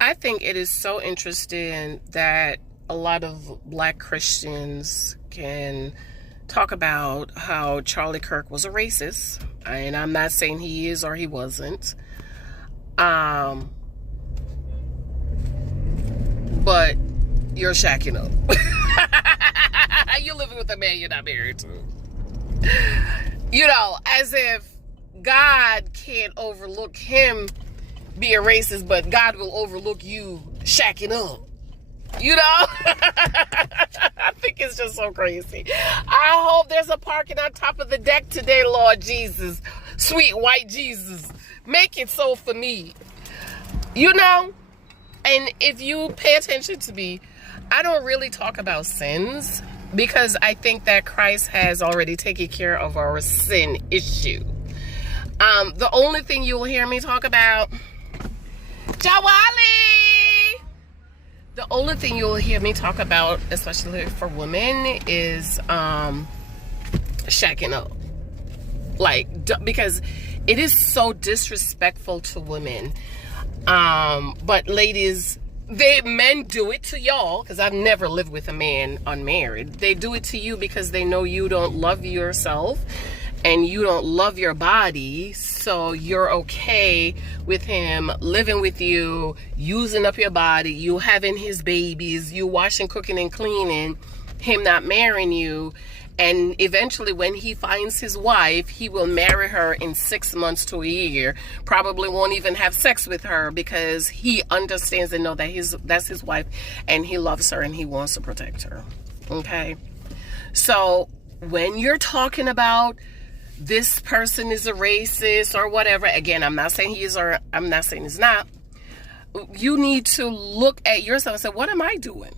I think it is so interesting that a lot of black Christians can talk about how Charlie Kirk was a racist. And I'm not saying he is or he wasn't. But you're shacking up. You're living with a man you're not married to. As if God can't overlook him being racist, but God will overlook you shacking up. I think it's just so crazy. I hope there's a parking on top of the deck today, Lord Jesus. Sweet white Jesus. Make it so for me. And if you pay attention to me, I don't really talk about sins because I think that Christ has already taken care of our sin issue. The only thing you'll hear me talk about, Jawali! The only thing you'll hear me talk about, especially for women, is shacking up. Because it is so disrespectful to women. But ladies, men do it to y'all, because I've never lived with a man unmarried. They do it to you because they know you don't love yourself and you don't love your body, so you're okay with him living with you, using up your body, you having his babies, you washing, cooking, and cleaning, him not marrying you. And eventually when he finds his wife, he will marry her in 6 months to a year. Probably won't even have sex with her because he understands and knows that that's his wife and he loves her and he wants to protect her. Okay? So when you're talking about this person is a racist or whatever, again, I'm not saying he is or I'm not saying he's not. You need to look at yourself and say, what am I doing?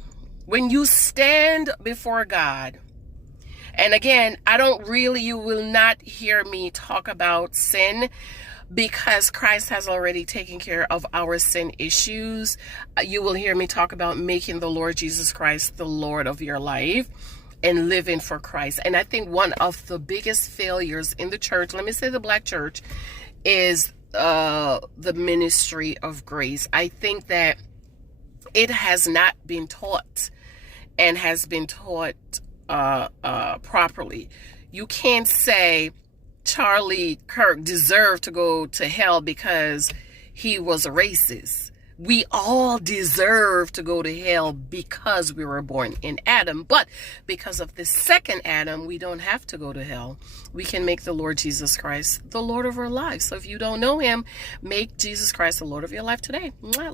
When you stand before God, and again, you will not hear me talk about sin because Christ has already taken care of our sin issues. You will hear me talk about making the Lord Jesus Christ the Lord of your life and living for Christ. And I think one of the biggest failures in the church, let me say the black church, is the ministry of grace. I think that it has not been taught and has been taught properly. You can't say Charlie Kirk deserved to go to hell because he was a racist. We all deserve to go to hell because we were born in Adam. But because of the second Adam, we don't have to go to hell. We can make the Lord Jesus Christ the Lord of our lives. So if you don't know him, make Jesus Christ the Lord of your life today. Mwah, love